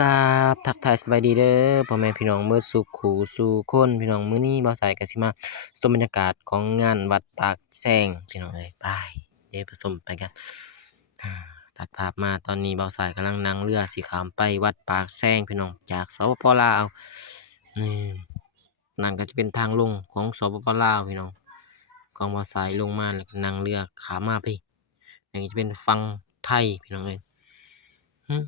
กราบทักทายสบายดีเด้อพ่อแม่พี่น้องเบิดสุขูสู่คนพี่น้องมื้อนี้บ่าวสายก็สิมาชมบรรยากาศของงานวัดปากแซงพี่น้องเอ้ยไปเดี๋ยวไปชมไปกันอ่าตัดภาพมาตอนนี้บ่าวสายกำลังนั่งเรือสิข้ามไปวัดปากแซงพี่น้องจากสปปลาวนี่นั่นก็จะเป็นทางลงของสปปลาวพี่น้องของบ่าวสายลงมาแล้วก็นั่งเรือข้ามมาพี่นี่จะเป็นฝั่งไทยพี่น้องเอ้ยอืม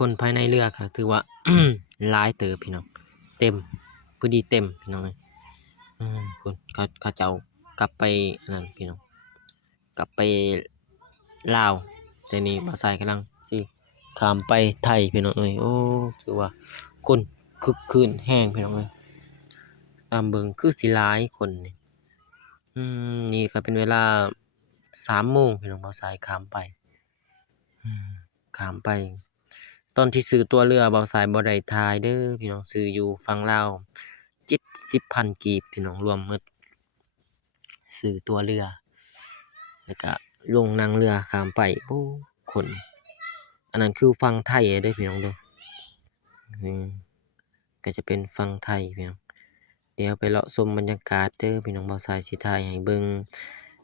คนภายในเรือก็ถือว่า หลายเติบพี่น้องเต็มพอดีเต็มพี่น้องเอ้ยพุ่นเขาเจ้ากลับไปอันนั้นพี่น้องกลับไปลาวแต่นี่บ่าวสายกำลังสิข้ามไปไทยพี่น้องเอ้ยโอ้ถือว่าคนคึกคืนแรงพี่น้องเอ้ยตามเบิ่งคือสิหลายคนนี่นี่ก็เป็นเวลา3 โมงพี่น้องบ่าวสายข้ามไปอืมข้ามไป ตอนที่ซื้อตั๋วเรือบ่าวสายบ่ได้ถ่ายเด้อพี่น้องซื้ออยู่ฝั่งลาว70,000กีบพี่น้องรวมหมดซื้อตั๋วเรือแล้วก็ลงนั่งเรือข้ามไปโอ้คนอันนั้นคือฝั่งไทยเด้อพี่น้องเด้ออืมก็จะเป็นฝั่งไทยพี่น้องเดี๋ยวไปเลาะชมบรรยากาศเด้อพี่น้องบ่าวสายสิถ่ายให้เบิ่ง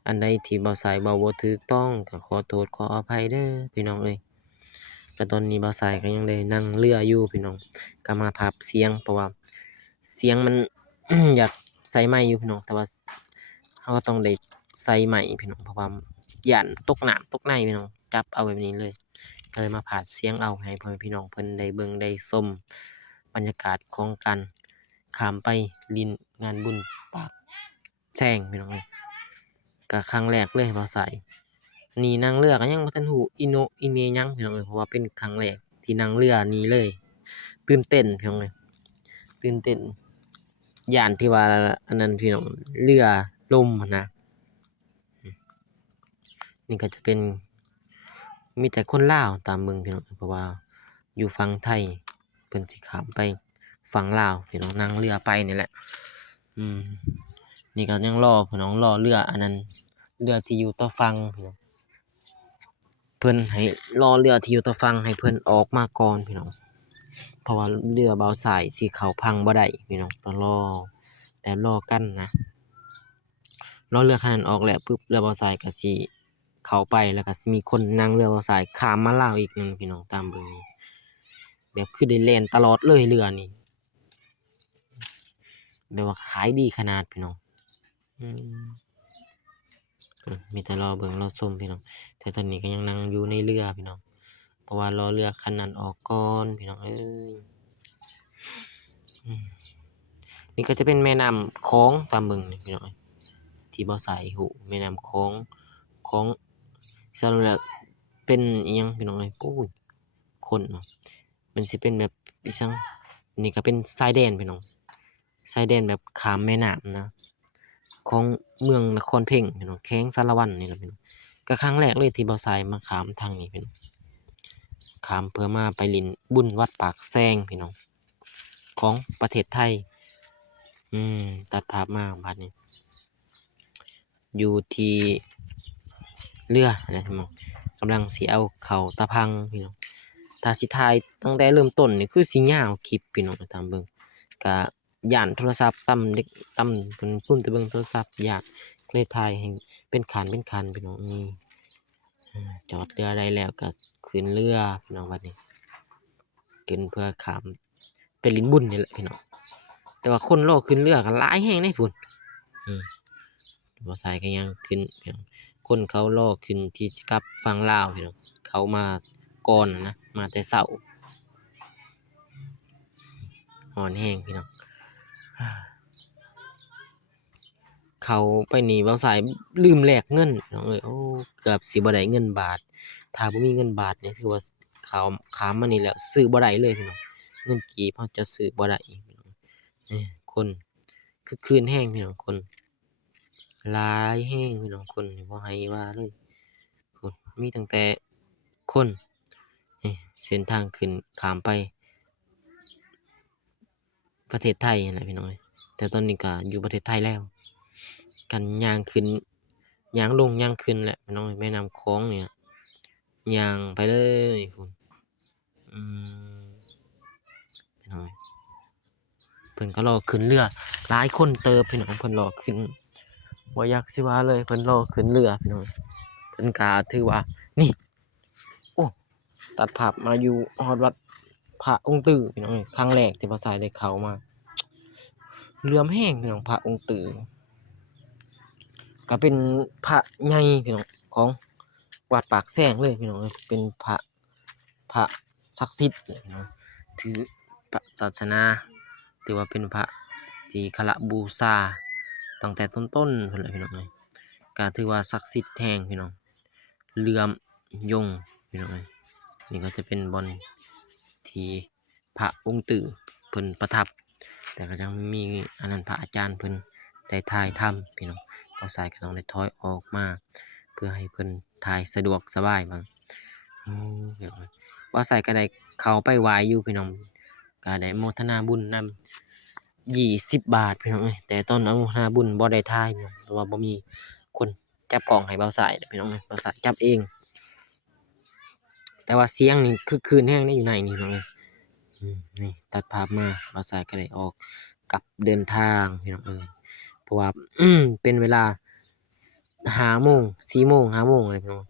อันใดที่บ่าวสายเว้าบ่ถูกต้องก็ขอโทษขออภัยเด้อพี่น้องเอ้ย ก็ตอนนี้บ่าวสายก็ยังได้นั่งเรืออยู่พี่น้องก็มาพับเสียงเพราะว่าเสียงมัน อยากใส่ไมค์อยู่พี่น้องแต่ว่าเราก็ต้องได้ใส่ไมค์พี่น้องเพราะว่าย้านตกน้ำตกในพี่น้องจับเอาแบบนี้เลยก็เลยมาพากย์เสียงเอาให้พ่อแม่พี่น้องเพิ่นได้เบิ่งได้ชมบรรยากาศของการข้ามไปลิ้นงานบุญปากแช่งพี่น้องเอ้ยก็ครั้งแรกเลยบ่าวสาย นี่นั่งเรือก็ยังบ่ทันรู้อิโหนอิเหน่หยังพี่น้องเอ้ยเพราะว่าเป็นครั้งแรกที่นั่งเรือนี้เลยตื่นเต้นพี่น้องเอ้ยตื่นเต้นย้านที่ว่าอันนั้นพี่น้องเรือล่มหั้นนะนี่ก็จะเป็นมีแต่คนลาวตามเบิ่งพี่น้องเพราะว่าอยู่ฝั่งไทยเพิ่นสิข้ามไปฝั่งลาวพี่น้องนั่งเรือไปนี่แหละอืมนี่ก็ยังรอพี่น้องรอเรืออันนั้นเรือที่อยู่ต่อฝั่งพี่น้อง เพิ่นให้รอเรือที่อยู่ต่อฝั่งให้เพิ่นออกมาก่อนพี่น้องเพราะว่าเรือบ่าวสายสิเข้าพังบ่ได้พี่น้องต้องรอแต่รอกันนะรอเรือคันนั้นออกแล้วปึ๊บเรือบ่าวสายก็สิเข้าไปแล้วก็สิมีคนนั่งเรือบ่าวสายข้ามมาลาวอีกหนึ่งพี่น้องตามเบิ่งนี่แบบคือได้แล่นตลอดเลยเรือนี่แบบว่าขายดีขนาดพี่น้องอืมมีแต่รอเบิ่งรอชมพี่น้องแต่ตอนนี้ก็ยังนั่งอยู่ในเรือพี่น้องเพราะว่ารอเรือคันนั้นออกก่อนพี่น้องเอ้ย อืมนี่ก็จะเป็นแม่น้ำโขงตามเบิ่งนี่พี่น้องเอ้ยที่บ่สายหูแม่น้ำโขงของสรุปแล้วเป็นอิหยังพี่น้องเอ้ยปู้ยคนเนาะมันสิเป็นแบบอีสังนี่ก็เป็นชายแดนพี่น้องชายแดนแบบข้ามแม่น้ำนะของเมืองนครเพ็งพี่น้องแขวงสารวัตรนี่ล่ะพี่น้องก็ครั้งแรกเลยที่บ่สายมาข้ามทางนี้พี่น้องข้ามเพื่อมาไปเล่นบุญวัดปากแซงพี่น้องของประเทศไทย อืมตัดภาพมาบัดนี้อยู่ที่เรือนะพี่น้องกำลังสิเอาเข้าตะพังพี่น้องถ้าสิถ่ายตั้งแต่เริ่มต้นนี่คือสิยาวคลิปพี่น้องตามเบิ่งก็ย้านโทรศัพท์ต่ำเด็กต่ำเพิ่นพุ่มแต่เบิ่งโทรศัพท์ยากเลยถ่ายให้เป็นคันเป็นคันพี่น้องนี่จอดเรือได้แล้วก็ขึ้นเรือพี่น้องบัดนี้ขึ้นเพื่อข้ามไปเล่นบุญนี่แหละพี่น้องแต่ว่าคนรอขึ้นเรือก็หลายแฮงเด้พู้นอืม บ่สายก็ยังขึ้นพี่น้องคนเขารอขึ้นที่จะกลับฝั่งลาวพี่น้องเขามาก่อนนะมาแต่เช้าร้อนแรงพี่น้องเขาไปนี่บ่สายลืมแลกเงินพี่น้องเอ้ยโอ้เกือบสิบ่ได้เงินบาทถ้าบ่มีเงินบาทนี่ถือว่าเขาข้ามมานี่แล้วซื้อบ่ได้เลยพี่น้องเงินกีบเราจะซื้อบ่ได้พี่น้องคนคึกคืนแรงพี่น้องคนหลายแรงพี่น้องคนนี่บ่ให้ว่าเลยพู้นมีตั้งแต่คนเส้นทางขึ้นข้ามไปประเทศไทยนั่นแหละพี่น้องเอ้ยแต่ตอนนี้ก็อยู่ประเทศไทยแล้วกันย่างขึ้นย่างลงย่างขึ้นแหละพี่น้องเอ้ยแม่น้ำโขงเนี่ยย่างไปเลยพู้น พิ่นก็รอขึ้นเรือหลายคนเติบพี่น้องเพิ่นรอขึ้นบ่อยากสิว่าเลยเพิ่นรอขึ้นเรือพี่น้องเพิ่นก็ถือว่านี่โอ้ตัดภาพมาอยู่ฮอดวัดพระองค์ตื้อพี่น้องครั้งแรกที่บ่าวสายได้เข้ามาเหลื่อมแรงพี่น้องพระองค์ตื้อก็เป็นพระใหญ่พี่น้องของวัดปากแซงเลยพี่น้องเป็นพระศักดิ์สิทธิ์พี่น้องถือพระศาสนาถือว่าเป็นพระที่เคารพบูชาตั้งแต่ต้นๆพุ่นแหละพี่น้องก็ถือว่าศักดิ์สิทธิ์แท้พี่น้องเหลื่อมยงพี่น้องนี่ก็จะเป็นบอนที่พระองค์ตื้อเพิ่นประทับแต่ก็ยังมีอันนั้นพระอาจารย์เพิ่นได้ถ่ายทำพี่น้องเอาสายก็ต้องได้ถอยออกมาเพื่อให้เพิ่นถ่ายสะดวกสบายบ้างเดี๋ยวว่าสายก็ได้เข้าไปไหว้อยู่พี่น้องก็ได้โมทนาบุญนำ20 บาทพี่น้องแต่ตอนอนุโมทนาบุญบ่ได้ถ่ายพี่น้องเพราะว่าบ่มีคนจับกล้องให้บ่าวสายพี่น้องบ่าวสายจับเองแต่ว่าเสียงนี่คึกคืนแฮงได้อยู่ในนี่พี่น้องนี่ตัดภาพมาบ่าวสายก็ได้ออกกลับเดินทางพี่น้องเพราะว่าเป็นเวลา5 โมง 4 โมง 5 โมงเลยพี่น้อง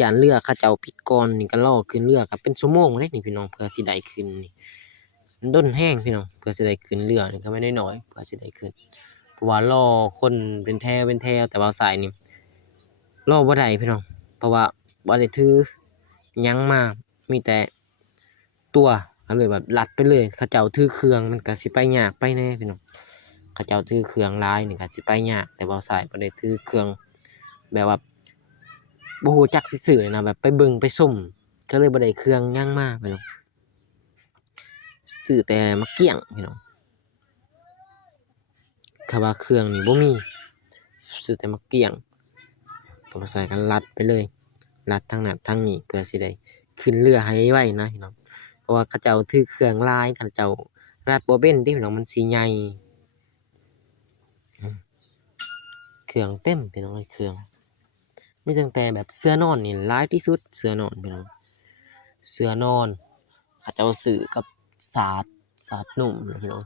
ย้านเรือเขาเจ้าปิดก่อนนี่ก็รอขึ้นเรือก็เป็นชั่วโมงเลยนี่พี่น้องเพื่อสิได้ขึ้นนี่มันด้นแห้งพี่น้องเพื่อสิได้ขึ้นเรือนี่ก็ไม่ได้น้อยเพื่อสิได้ขึ้นเพราะว่ารอคนเป็นแถวแต่ว่าสายนี่รอบ่ได้พี่น้องเพราะว่าบ่ได้ถือหยังมามีแต่ตัวก็เลยแบบลัดไปเลยเขาเจ้าถือเครื่องมันก็สิไปยากไปแน่พี่น้องเขาเจ้าถือเครื่องหลายนี่ก็สิไปยากแต่บ่สายบ่ได้ถือเครื่องแบบว่าบ่ฮู้จักสิซื้อนะแบบไปเบิ่งไปส้มก็เลยบ่ได้เครื่องหยังมาพี่น้องซื้อแต่มะเกี้ยงพี่น้องถ้าว่าเครื่องนี่บ่มีซื้อแต่มะเกี้ยงก็บ่ใส่กันลัดไปเลยลัดทางนั้นทางนี้เพื่อสิได้ขึ้นเรือให้ไวนะพี่น้องเพราะว่าเขาเจ้าถือเครื่องหลายเขาเจ้าลัดบ่เป็นติพี่น้องมันสิใหญ่เครื่องเต็มพี่น้องเครื่องมีตั้งแต่แบบเสื้อนอนนี่หลายที่สุดเสื้อนอนพี่น้องเสื้อนอนเขาเจ้าซื้อกับสาดนุ่มพี่น้อง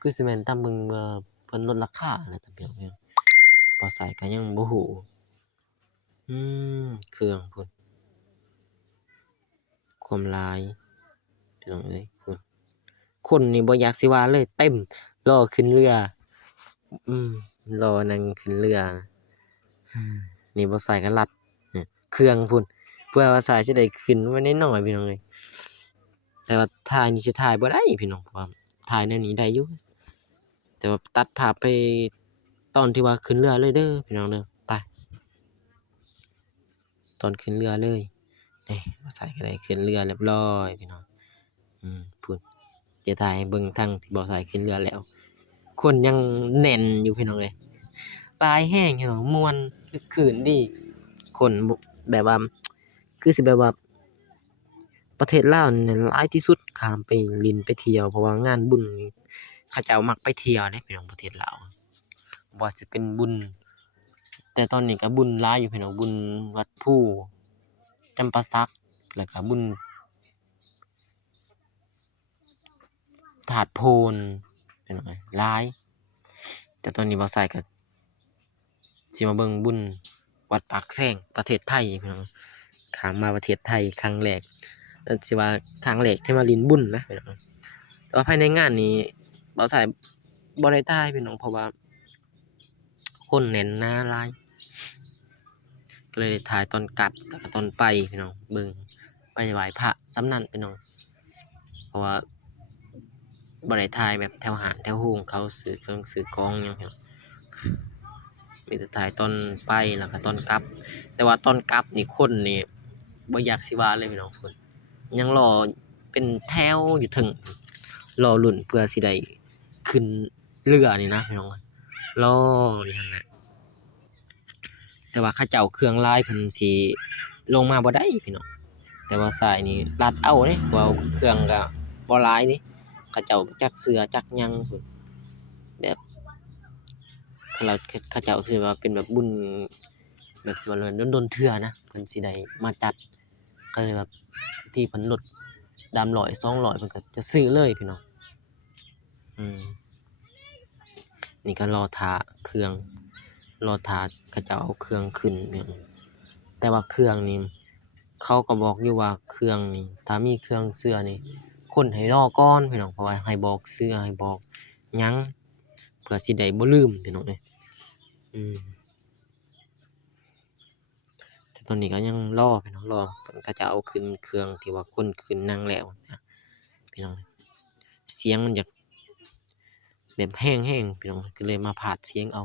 คือสิแม่นตามเบิ่งเพิ่นลดราคาอะไรต่างๆพี่น้องพอใส่ก็ยังบ่ฮู้เครื่องพุ่นความหลายพี่น้องพุ่นคนนี่บ่อยากสิว่าเลยเต็มรอขึ้นเรือรอนั่งขึ้นเรือนี่บ่ใส่ก็ลัดเครื่องพุ่นเพื่อว่าสายสิได้ขึ้นมาน้อยๆพี่น้องแต่ว่าถ่ายนี่สิถ่ายบ่ได้พี่น้องเพราะว่าถ่ายแนวนี้ได้อยู่แต่ว่าตัดภาพไปตอนที่ว่าขึ้นเรือเลยเด้อพี่น้องเด้อไปตอนขึ้นเรือเลยนี่บ่ใส่ก็ได้ขึ้นเรือเรียบร้อยพี่น้องพุ่นเดี๋ยวถ่ายให้เบิ่งทางที่บ่ใส่ขึ้นเรือแล้วคนยังแน่นอยู่พี่น้องหลายแฮงพี่น้องม่วนคึกคืนดีคนแบบว่าคือสิแบบว่าประเทศลาวนี่หลายที่สุดข้ามไปลินไปเที่ยวเพราะว่างานบุญนี่เขาเจ้ามักไปเที่ยวเด้พี่น้องประเทศลาวบ่ว่าสิเป็นบุญแต่ตอนนี้ก็บุญหลายอยู่พี่น้องบุญวัดผู้จำปาสักแล้วก็บุญธาตุโพนพี่น้องหลายแต่ตอนนี้บ่ใส่ก็สิมาเบิ่งบุญวัดปากแซงประเทศไทยพี่น้องข้ามมาประเทศไทยครั้งแรกแล้วสิว่าครั้งแรกที่มาลินบุญนะพี่น้องแต่ว่าภายในงานนี้บ่ใส่บ่ได้ถ่ายพี่น้องเพราะว่าคนแน่นหน้าหลายก็เลยได้ถ่ายตอนกลับแล้วก็ตอนไปพี่น้องเบิ่งไปไหว้พระสำนั้นพี่น้องเพราะว่าบ่ได้ถ่ายแบบแถวหานแถวโฮงเขาซื้อเครื่องซื้อกองหยังพี่น้องมีแต่ถ่ายตอนไปแล้วก็ตอนกลับแต่ว่าตอนกลับนี่คนนี่บ่อยากสิว่าเลยพี่น้องพุ่นยังรอเป็นแถวอยู่ถึงรอลุ้นเพื่อสิได้ขึ้นเรือนี่นะพี่น้องรออยู่นั่นแหละแต่ว่าเขาเจ้าเครื่องลายเพิ่นสิลงมาบ่ได้พี่น้องแต่ว่าสายนี่ลัดเอาเด้ว่าเครื่องก็บ่หลายนี่เขาเจ้าจักเสือจักหยังพุ่นแบบเขาเจ้าคือว่าเป็นแบบบุญแบบสิว่าโดนๆเทื่อนะเพิ่นสิได้มาจัดก็เลยแบบที่เพิ่นลด300 200เพิ่นก็จะซื้อเลยพี่น้อง นี่ก็รอท่าเครื่องรอท่าเขาเจ้าเอาเครื่องขึ้นพี่น้องแต่ว่าเครื่องนี่เขาก็บอกอยู่ว่าเครื่องนี่ถ้ามีเครื่องเสื้อนี่คนให้รอก่อนพี่น้องเพราะว่าให้บอกเสื้อให้บอกหยังเพื่อสิได้บ่ลืมพี่น้องเอ้ยอืมแต่ตอนนี้ก็ยังรอพี่น้องรอเพิ่นก็จะเอาขึ้นเครื่องที่ว่าคนขึ้นนั่งแล้วนะพี่น้องเสียงมันอยากแบบแห้งๆพี่น้องก็เลยมาพากย์เสียงเอา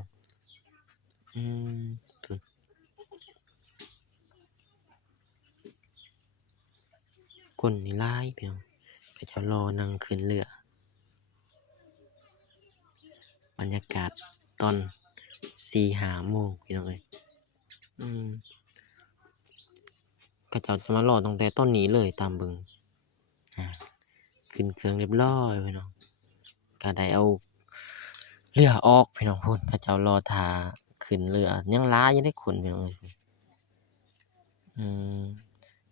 อืม คนนี่หลายพี่น้องเขาเจ้ารอนั่งขึ้นเรือบรรยากาศตอน4-5โมงพี่น้องเอ้ยอืมเขาเจ้าจะมารอตั้งแต่ต้นนี้เลยตามเบิ่งอ่าขึ้นเครื่องเรียบร้อยพี่น้องก็ได้เอาเรือออกพี่น้องพู้นเขาเจ้ารอท่าขึ้นเรือยังหลายอยู่เดะคนพี่น้องเอ้ยอืม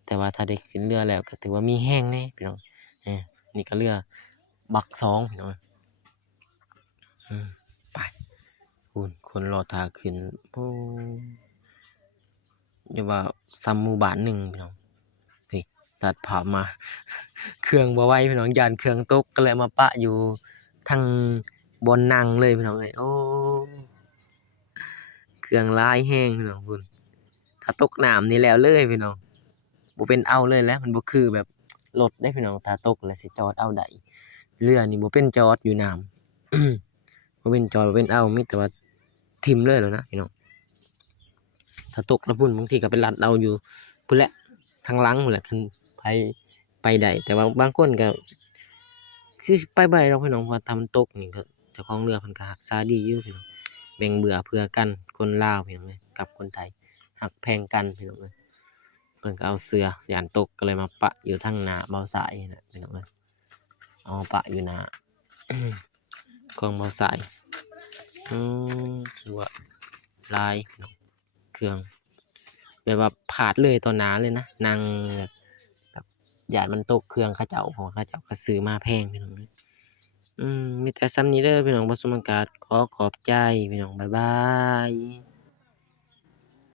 แต่ว่าถ้าได้ขึ้นเรือแล้วก็ถือว่ามีแรงแหน่พี่น้องนี่ก็เรือบัก2พี่น้องอืมไปพู้นคนรอท่าขึ้นโอ้อย่าว่าส่ำหมู่บ้านหนึ่งพี่น้องเฮ้ยตัดภาพมา เครื่องบ่ไหวพี่น้องย้านเครื่องตกก็เลยเอามาปะอยู่ทางบ่อนนั่งเลยพี่น้องเอ้ยโอ้เครื่องหลายแรงพี่น้องพู้นถ้าตกน้ำนี่แล้วเลยพี่น้องบ่เป็นเอาเลยแหล้วมันบ่คือแบบรถเดะพี่น้องถ้าตกแล้วสิจอดเอาได้เรือนี่บ่เป็นจอดอยู่น้ำ บ่เป็นจอดบ่เป็นเอามีแต่ว่าทิ่มเลยแหล้วนะพี่น้องถ้าตกแล้วพู้นบางทีก็ไปลัดเอาอยู่พู้นแหละทางหลังพู้นแหละคันไผไปได้แต่ว่าบางคนก็คือสิไปบ่ได้ดอกพี่น้องเพราะว่าถ้ามันตกนี่ก็เจ้าของเรือเพิ่นก็รักษาดีอยู่พี่น้องแบ่งเบื่อเผื่อกันคนลาวพี่น้องเอ้ยกับคนไทยรักแพงกันพี่น้องเอ้ยเพิ่นก็เอาเสือย้านตกก็เลยมาปะอยู่ทางหน้าเบาสายนี่แหละพี่น้องเอ้ยเอามาปะอยู่หน้า ของเบาสายอืถือว่าหลายพี่น้องเครื่องแบบว่าพลาดเลยต่อหน้าเลยนะนั่งแบบย้านมันตกเครื่องเขาเจ้าเพราะว่าเขาเจ้าก็ซื้อมาแพงพี่น้องเอ้ยมีแต่ส่ำนี้เด้อพี่น้องบ่สมการขอขอบใจพี่น้องบ๊ายบาย